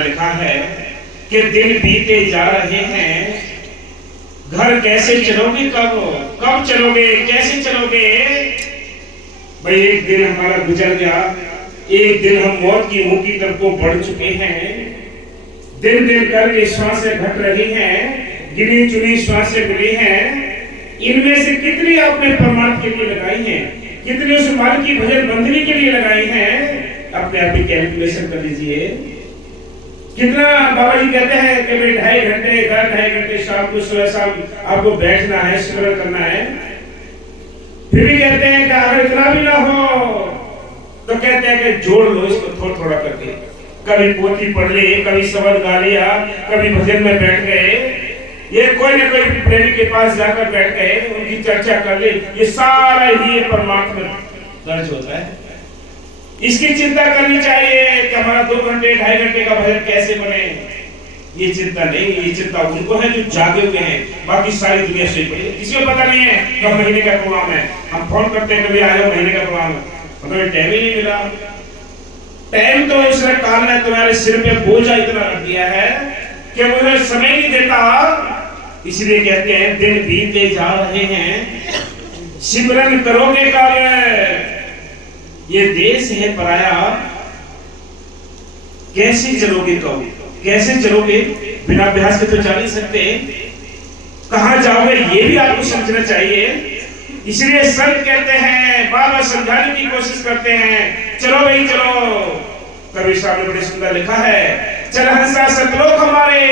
लिखा है कि दिन बीते जा रहे हैं, घर कैसे चलोगे, कब चलोगे, कैसे चलोगे। भाई एक दिन हमारा गुजर गया, एक दिन हम मौत की मुंह की तरफ को बढ़ चुके हैं। दिन दिन करके श्वासें घट रही हैं, गिनी चुनी श्वासें मिली हैं। इनमें से कितनी आपने परमार्थ के लिए लगाई हैं, कितनी उस माल की भजन बंदगी के लिए लगाई हैं। अपने आप ही कैलकुलेशन कर लीजिए। कितना बाबा जी कहते हैं कि भाई 2.5 घंटे शाम को सुबह शाम आपको बैठना है, सिमरन करना है। फिर भी कहते हैं कि अगर इतना भी ना हो तो कहते हैं कि जोड़ लो इसको थोड़ा थोड़ा करके। कभी पोथी पढ़ ली, कभी शब्द गा लिया, कभी भजन में बैठ गए, ये कोई न कोई प्रेमी के पास जाकर बैठ गए, उनकी चर्चा कर ली। ये सारा ही परमार्थ में दर्ज होता है। इसकी चिंता करनी चाहिए कि हमारा 2 घंटे 2.5 घंटे का भजन कैसे बने। ये चिंता नहीं, ये चिंता उनको है जो जागे हुए हैं। बाकी सारी दुनिया सोई पड़ी है, किसी को पता नहीं है कब महीने का प्रोग्राम है। हम फोन करते हैं कभी आ जाओ महीने का प्रोग्राम है, मतलब टाइम ही नहीं मिला। टाइम तो उसने काल ने तुम्हारे सिर पे बोझा इतना रख दिया है कि मुझे समय नहीं देता। इसलिए कहते हैं दिन बीते जा रहे हैं, सिमरन करोगे कार्य। ये देश है पराया, कैसे चलोगे, कैसे चलोगे, बिना अभ्यास के तो जा नहीं सकते। कहां जाओगे ये भी आपको समझना चाहिए। इसलिए संत कहते हैं, बाबा समझाने की कोशिश करते हैं, चलो भाई चलो। कबीर साहब ने बड़े सुंदर लिखा है, चल हंसा सतलोक हमारे,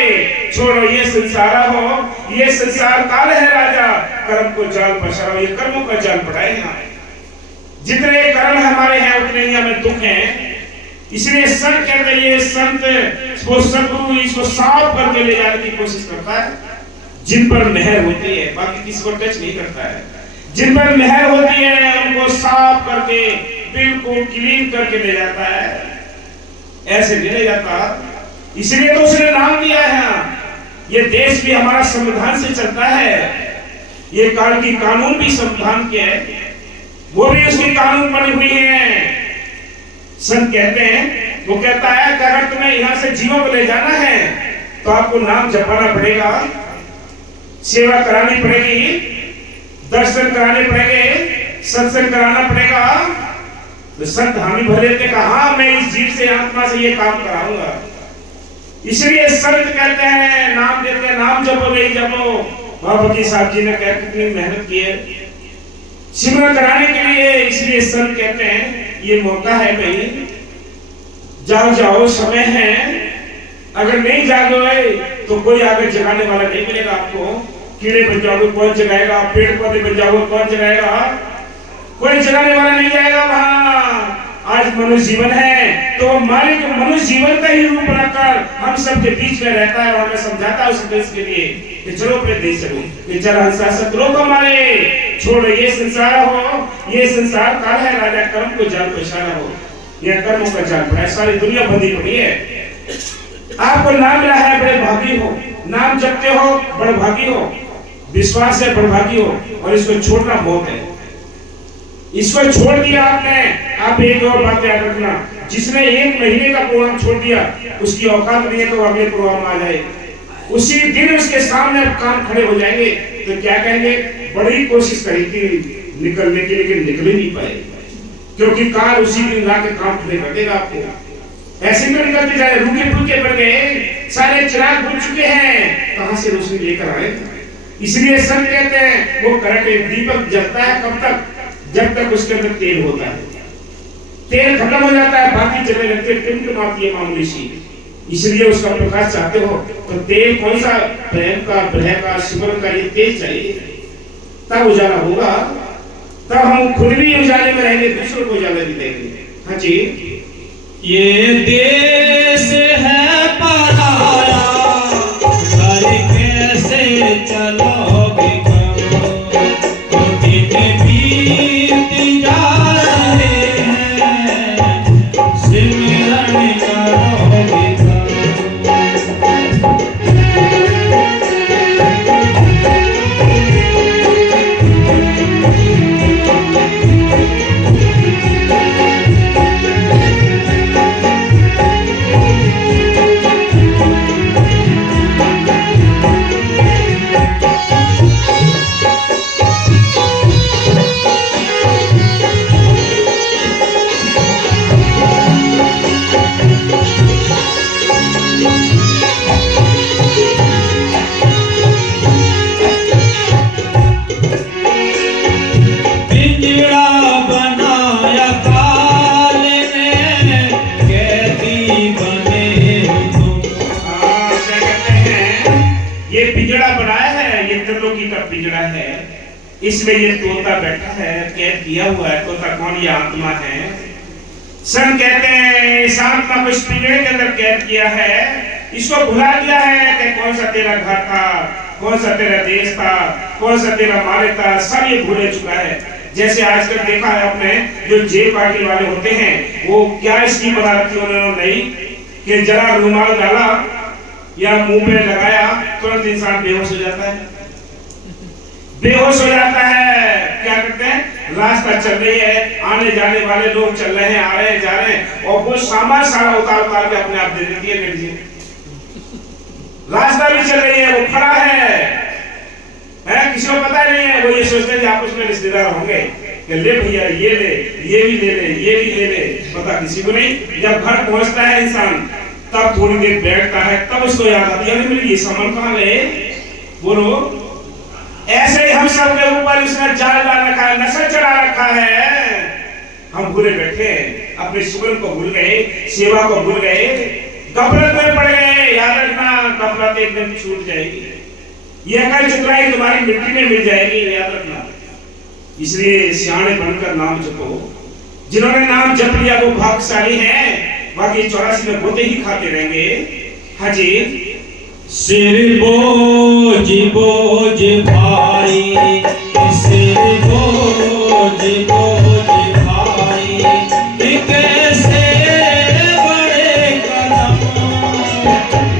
छोड़ो ये संसार हो, ये संसार काल है राजा, कर्म को जाल पसारो, ये कर्मों का जाल पड़ाएगा। जितने कर्म हमारे हैं उतने ही हमें दुख हैं। इसलिए संत कहते हैं, ये संत वो सदगुरु इसको साफ करके ले जाने की कोशिश करता है। जिन पर मेहर होती है, बाकी किसी को टच नहीं करता है। जिन पर मेहर होती है उनको साफ करके बिल्कुल क्लीन करके ले जाता है, ऐसे नहीं ले जाता। इसलिए तो उसने नाम दिया है। ये देश भी हमारा संविधान से चलता है, ये काल की कानून भी संविधान के है, वो भी उसकी कानून बनी हुई है। संत कहते हैं, वो कहता है कि अगर तुम्हें यहाँ से जीवों को ले जाना है तो आपको नाम जपाना पड़ेगा, सेवा करानी पड़ेगी, दर्शन कराने पड़ेंगे, सत्संग कराना पड़ेगा। तो संत हामी भले ने कहा, मैं इस जीव से आत्मा से ये काम कराऊंगा। इसलिए संत कहते हैं, नाम देते हैं, नाम जपो भाई जपो। बाबा जी साहब जी ने कितनी मेहनत की है सिमरन कराने के लिए। इसलिए संत कहते हैं, ये मौका है भाई, जाओ जाओ, समय है। अगर नहीं जागोगे तो कोई आगे जगाने वाला नहीं मिलेगा आपको। कीड़े बन जाओगे कौन जगाएगा, पेड़ पौधे बन जाओगे कौन जगाएगा, कोई जगाने वाला नहीं जाएगा वहां। आज मनुष्य जीवन है तो मालिक मनुष्य जीवन का ही रूप बनाकर हम सबके बीच में रहता है और हमें समझाता है उस देश के लिए कि चलो अपने देश चलो, ये चल हंसा सतलोक हमारे, छोड़ो ये संसार हो, ये संसार काल है राजा, कर्म को जाल को इशारा हो, यह कर्मों का जाल पड़ा है, सारी दुनिया बंधी पड़ी है। आपको नाम मिला है, बड़े भागी हो, नाम जपते हो बड़े भागी हो, विश्वास है बड़े भागी हो, और इसको छोड़ना मौत है। इसको छोड़ दिया आपने। आप एक और बात याद रखना, जिसने 1 महीने का प्रोग्राम छोड़ दिया उसकी औकात नहीं है तो अगले प्रोग्राम आ जाए, उसी दिन उसके सामने काम खड़े हो जाएंगे तो क्या कहेंगे, बड़ी कोशिश करी थी निकलने की लेकिन निकल ही नहीं पाए, क्योंकि काल उसी दिन लाके काम खड़े कर देगा आपको। ऐसे तो निकलते जाए, रुके रुके पड़ गए, सारे चिराग बुझ चुके हैं, कहां से रोशनी लेकर आए। इसलिए संत कहते हैं, वो करंट दीपक जलता है कब तक, जब तक उसके अंदर तेल होता है। तेल खत्म हो जाता है, बाकी जलने लगते, टिमटिमाती है मामूली सी। इसलिए उसका प्रकाश चाहते हो तो तेल कौन सा, प्रेम का, भय का, सिमरन का, ये तेल चाहिए, तब उजाला होगा, तब हम खुद भी उजाले में रहेंगे, दूसरों को उजाला भी देंगे। हाँ जी, ये देश है पराया, घर कैसे चलोगे, इसमें ये तोता बैठा है, कैद किया हुआ है। तोता कौन? ये आत्मा है। संत कहते हैं इस आत्मा को इस पिंजरे के अंदर कैद किया है, इसको भुला दिया है कि कौन सा तेरा घर था, कौन सा तेरा देश था, कौन सा तेरा मालिक था, सब ये भूल चुका है। जैसे आजकल देखा है आपने, जो जे पार्टी वाले होते हैं वो क्या स्कीम बना रखी उन्होंने नहीं कि जरा रुमाल डाला या मुंह पे लगाया तुरंत इंसान बेहोश हो जाता है। बेहोश हो जाता है। क्या करते हैं? रास्ता चल रही है, आने जाने वाले लोग चल रहे हैं, आ रहे हैं, जा रहे हैं, और वो सामान सारा उतार के अपने आप दे देती है लेडीज। रास्ता भी चल रही है, वो खड़ा है, किसी को पता नहीं है। वो ये सोचते हैं कि आपस में रिश्तेदार होंगे कि ले भैया ये ले, ये भी ले ले, ये भी ले ले, पता किसी को नहीं। जब घर पहुंचता है इंसान तब थोड़ी देर बैठता है, तब उसको याद आती है मेरी ये सामान कहाँ गए। बोलो, ऐसे ही हम सब के ऊपर उसने जाल डाल रखा है, नशा चढ़ा रखा है। हम भूले बैठे, अपने सुगंध को भूल गए, सेवा को भूल गए, गफलत में पड़ गए। याद रखना, गफलत एक दिन छूट जाएगी, ये अकल चतुराई तुम्हारी मिट्टी में मिल जाएगी, याद रखना। इसलिए सियाने बनकर नाम जपो। जिन्होंने नाम जप लिया वो भाग्यशाली हैं, बाकी 84 में गोते ही खाते रहेंगे। हाँ जी। सिर बोझ बोझ भारी, सिर बोझ बोझ भारी, कैसे बड़े कदम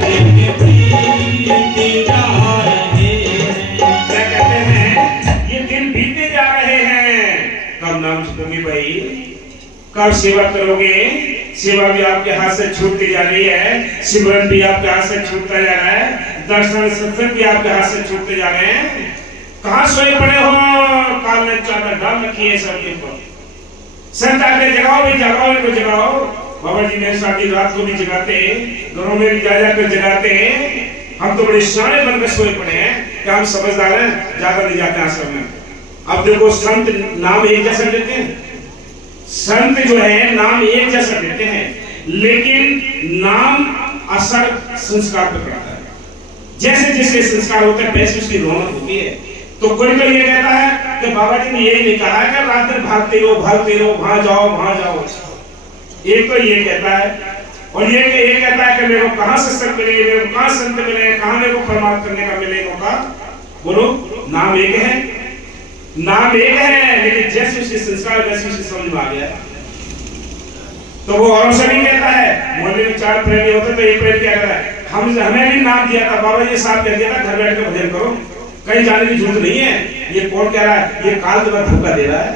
एक बीते जा रहे हैं। क्या कहते हैं? ये दिन बीते जा रहे हैं। कब नाम जपोगे भाई? कब सेवा करोगे? सेवा भी आपके हाथ से छूटती जा रही है, सिमरन भी आपके हाथ से छूटता जा रहा है, दर्शन सत्संग भी आपके हाथ से छूटते जा रहे हैं। कहाँ सोए पड़े हो? काल में चादर डाल रखी है सबके ऊपर। संत आते जगाओ भी, जगाओ इनको जगाओ। बाबा जी मेरे साथ रात को भी जगाते, घरों में भी जा जाकर जगाते। हम तो बड़े सियाने बनकर सोए पड़े हैं कि हम समझदार हैं, ज्यादा नहीं जाते आश्रम में। अब देखो संत नाम एक जैसा लेते हैं, संत जो है नाम एक जैसा देते हैं, लेकिन नाम असर संस्कार पर पड़ता है। जैसे जिसके संस्कार होते हैं वैसे उसकी रौनक होती है। तो कोई तो ये कहता है कि बाबा जी ने यही नहीं कहा कि रात दिन भागते रहो, वहां जाओ वहां जाओ। एक तो ये कहता है, और ये कहता है कि मेरे को कहां सत्संग मिले, मेरे को कहां संत मिले, कहां मेरे को परमार्थ करने का मिले मौका। बोलो, नाम एक है, नाम एक है, लेकिन जैसे उसके संस्कार वैसे उसके समझ में आ गया। तो वो औरों से नहीं कहता है। मोहल्ले में 4 प्रेमी होते तो एक प्रेमी क्या कहता है, हमें भी नाम दिया था बाबा जी, साहब कह दिया था घर बैठ के भजन करो, कहीं जाने की जरूरत नहीं है। ये कौन कह रहा है? ये काल तुम्हें धोखा दे रहा है,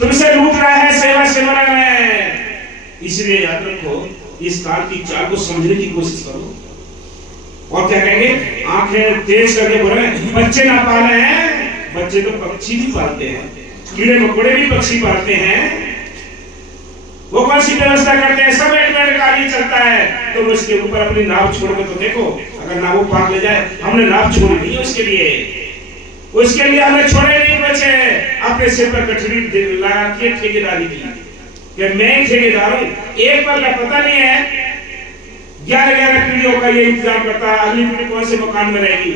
तुमसे लूट रहा है सेवा सेवा में। इसलिए याद रखो, इस काल की चाल को समझने की कोशिश करो। और क्या कहेंगे? आंखें तेज करके बोले बच्चे ना पाले हैं। बच्चे तो पक्षी भी पालते हैं, कीड़े मकोड़े भी पक्षी पालते हैं। वो कौन सी व्यवस्था करते हैं? सब एक कार्य चलता है। तो उसके ऊपर अपनी नाव छोड़ के तो देखो, अगर नाव पार ले जाए। हमने नाव छोड़ी नहीं है उसके लिए हमें छोड़े नहीं बचे। अपने सिर पर कठरी लगा के ठेकेदारी की कि मैं ठेकेदार हूं। एक बार का पता नहीं है, 11 पीढ़ियों का ये इंतजाम करता है, अगली पीढ़ी कौन से मकान में रहेगी,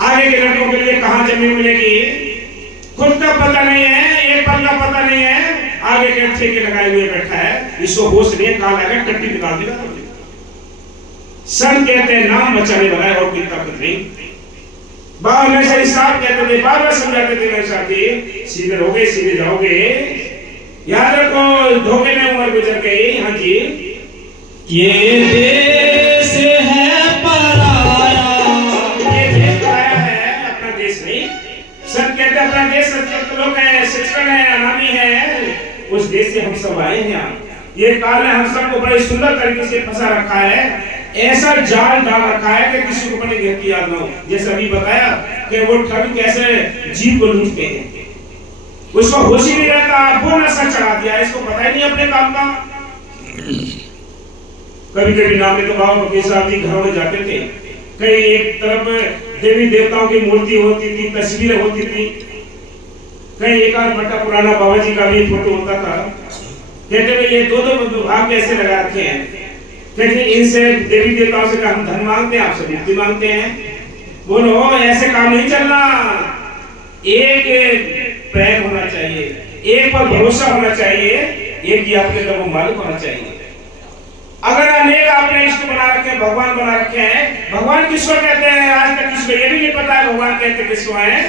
आगे के लड़कों के लिए कहां जमीन मिलेगी, खुद का पता नहीं है, एक पल का पता नहीं है, आगे के ठेके लगाए हुए बैठा है। इसको होश नहीं, काल आगे टट्टी निकाल देगा। संत कहते हैं नाम बचाने वाला है और कोई ताकत नहीं। बाबा हमेशा हिसाब कहते थे, बाबा समझाते थे मेरे साथी, सीधे रहोगे सीधे जाओगे। याद रखो, धोखे में उम्र गुजर गई। हाँ जी। ये देश है पराया, ये देश पराया है, अपना देश नहीं। संत कहते हैं अपना देश सत्य लोग है, शिक्षण है, अनामी है, उस देश से हम सब आए हैं। ये काल ने हम सबको बड़े सुंदर तरीके से फंसा रखा है, ऐसा जाल डाल रखा है कि किसी को बने घर की याद ना हो। जैसे अभी बताया कि वो ठग कैसे जीव को लूटते हैं, उसको होश ही नहीं रहता, वो नशा चढ़ा दिया, इसको पता ही नहीं अपने काम का। कभी कभी नाम में तो बाबा फकीर साहब जी घरों में जाते थे, कहीं एक तरफ देवी देवताओं की मूर्ति होती थी, तस्वीरें होती थी, कहीं एक आध बट्टा पुराना बाबा जी का भी फोटो होता था। कहते थे ये दो विभाग कैसे लगा रखे हैं? कहते इनसे देवी देवताओं से हम धन मांगते हैं, आपसे मुक्ति मांगते हैं। बोलो ऐसे काम नहीं चलना। एक पैर होना चाहिए, एक पर भरोसा होना चाहिए, एक ही आपके अंदर वो मालिक होना चाहिए। अगर अनेक आपने इष्ट बना रखे हैं, भगवान बना रखे हैं, भगवान किसको कहते हैं आज तक किसको ये भी नहीं पता है भगवान कहते किसको हैं।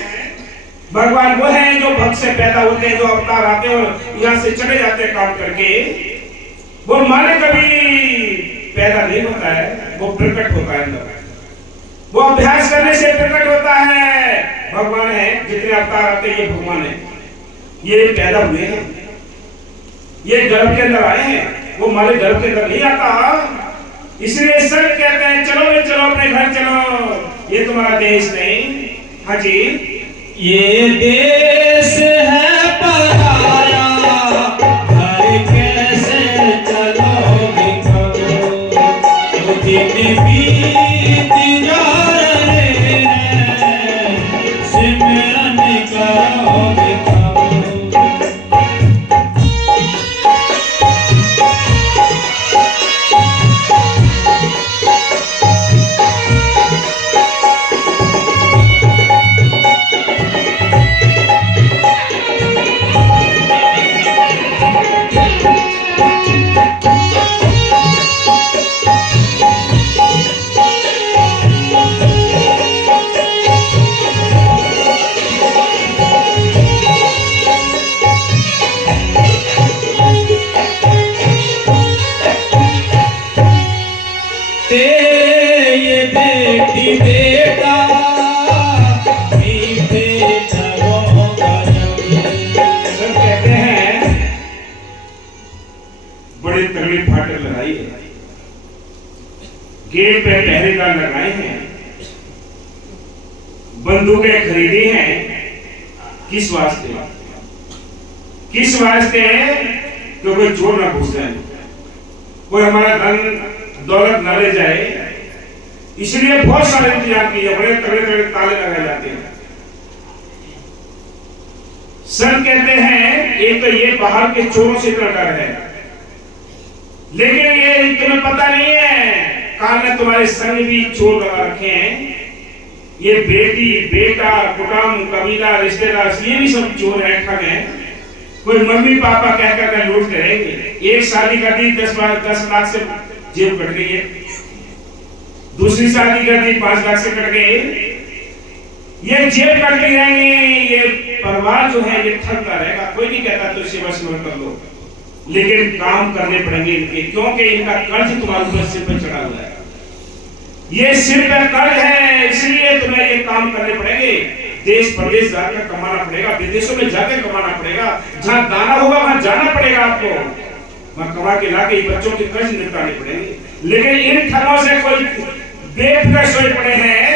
भगवान वो हैं जो भक्त से पैदा होते हैं, जो अवतार आते हैं और यहाँ से चले जाते हैं काम करके। वो मालिक कभी पैदा नहीं होता है, वो प्रकट होता है अंदर, वो अभ्यास करने से प्रकट होता है। भगवान है, जितने अवतार आते हैं ये भगवान है, ये पैदा हुए हैं, ये गर्भ के अंदर आए हैं, वो मालिक गर्भ के अंदर नहीं आता। इसलिए सब कहते हैं चलो भाई चलो अपने घर चलो, ये तुम्हारा देश नहीं। हाँ जी, ये देश है पराया, घर कैसे चलोगे कब, दिन बीत जा रहे हैं, सिमरन करोगे कब। ये बेटी बेटा मीठे छरों का सब कहते हैं बड़े तगड़े फाटक लगाई है, गेट पे पहरेदार लगाए हैं, बंदूकें खरीदी हैं। किस वास्ते? किस वास्ते? तो कोई चोर ना घुस जाए, कोई हमारा धन दौलत न ले जाए, इसलिए बहुत सारे इंतजाम किए, बड़े तगड़े तगड़े ताले लगाए जाते हैं। संत कहते हैं एक तो ये बाहर के चोरों से इतना डर है, लेकिन ये तुम्हें पता नहीं है कान में तुम्हारे संग भी चोर लगा रखे हैं। ये बेटी बेटा कुटुंब कबीला रिश्तेदार ये भी सब चोर है, ठग है। कोई मम्मी पापा कह कर लूट करेंगे। एक शादी कर दी 10 लाख से जेब कट गई है, दूसरी शादी कर दी 5 लाख से कट गए, ये जेब कट गई रहेंगे। ये परिवार जो है ये ठगता रहेगा। कोई नहीं कहता तो सेवा सेवा कर लो, लेकिन काम करने पड़ेंगे इनके, क्योंकि इनका कर्ज तुम्हारे ऊपर सिर पर चढ़ा हुआ है। ये सिर पर कर्ज है, इसलिए तुम्हें ये काम करने पड़ेंगे। देश प्रदेश जाकर कमाना पड़ेगा, विदेशों में जाकर कमाना पड़ेगा, जहां दाना होगा वहां जाना पड़ेगा आपको, वहां कमा के लाके बच्चों के कर्ज निपटाने पड़ेंगे। लेकिन इन ठगों से कोई बेफिक्र सोए पड़े हैं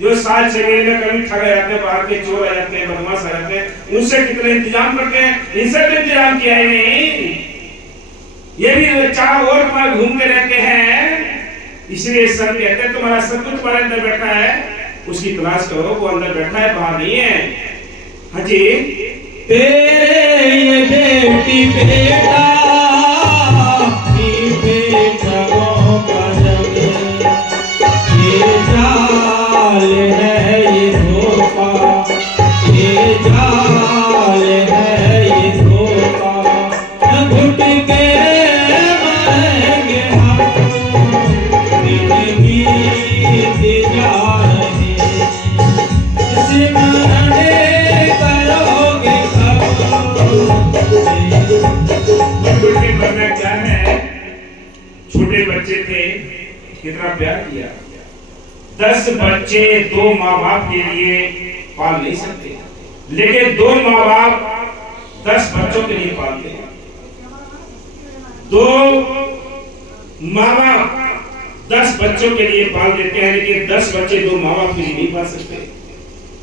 जो साल 6 महीने में कभी ठग जाते हैं, बाहर के चोर आ जाते हैं, बदमाश आ जाते हैं। उनसे कितने इंतजाम करते हैं, इनसे तो इंतजाम किया ही नहीं। ये भी चारों ओर तुम्हारे घूमते रहते हैं। इसलिए सब कहते हैं तुम्हारा सब कुछ तुम्हारे अंदर बैठा है, उसकी तलाश करो। वो अंदर बैठा है, बाहर नहीं है। हाँ जी, तेरे ये बेटी बेटा मीठे छरों का जग, ये जाल है ये धोखा, ये जाल है ये धोखा, घुट के मरेंगे हम, दिन बीत जा रहे, सिमरन करोगे बनना क्या है। छोटे बच्चे थे, कितना प्यार किया। 10 बच्चे 2 माँ बाप के लिए पाल नहीं सकते, लेकिन 2 माँ बाप 10 बच्चों के लिए पालते हैं। 2 माँ बाप 10 बच्चों के लिए पाल देते हैं, लेकिन 10 बच्चे 2 माँ बाप के लिए नहीं पाल सकते।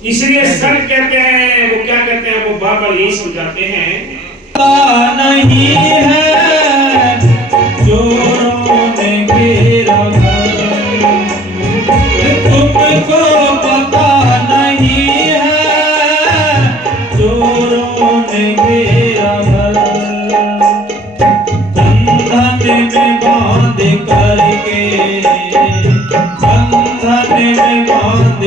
इसलिए संत कहते हैं, वो क्या कहते हैं, वो बाबा यही समझाते हैं, नहीं है चोरों ने घेरा घर, तुमको पता नहीं है चोरों ने घेरा घर, बंधन में बांध करके, बंधन में बांध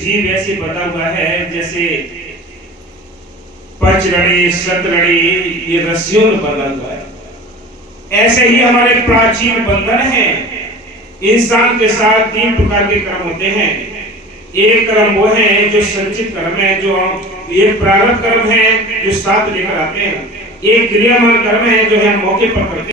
जीव ऐसे बंधा हुआ है जैसे पंच लड़े सत लड़े, ये रस्सियों में बंधा हुआ है। ऐसे ही हमारे प्राचीन बंधन हैं। इंसान के साथ 3 प्रकार के कर्म होते हैं। एक कर्म वो है जो संचित कर्म है, जो ये प्रारब्ध कर्म है जो साथ लेकर आते हैं। एक क्रियामान कर्म है जो हम मौके पर करते हैं।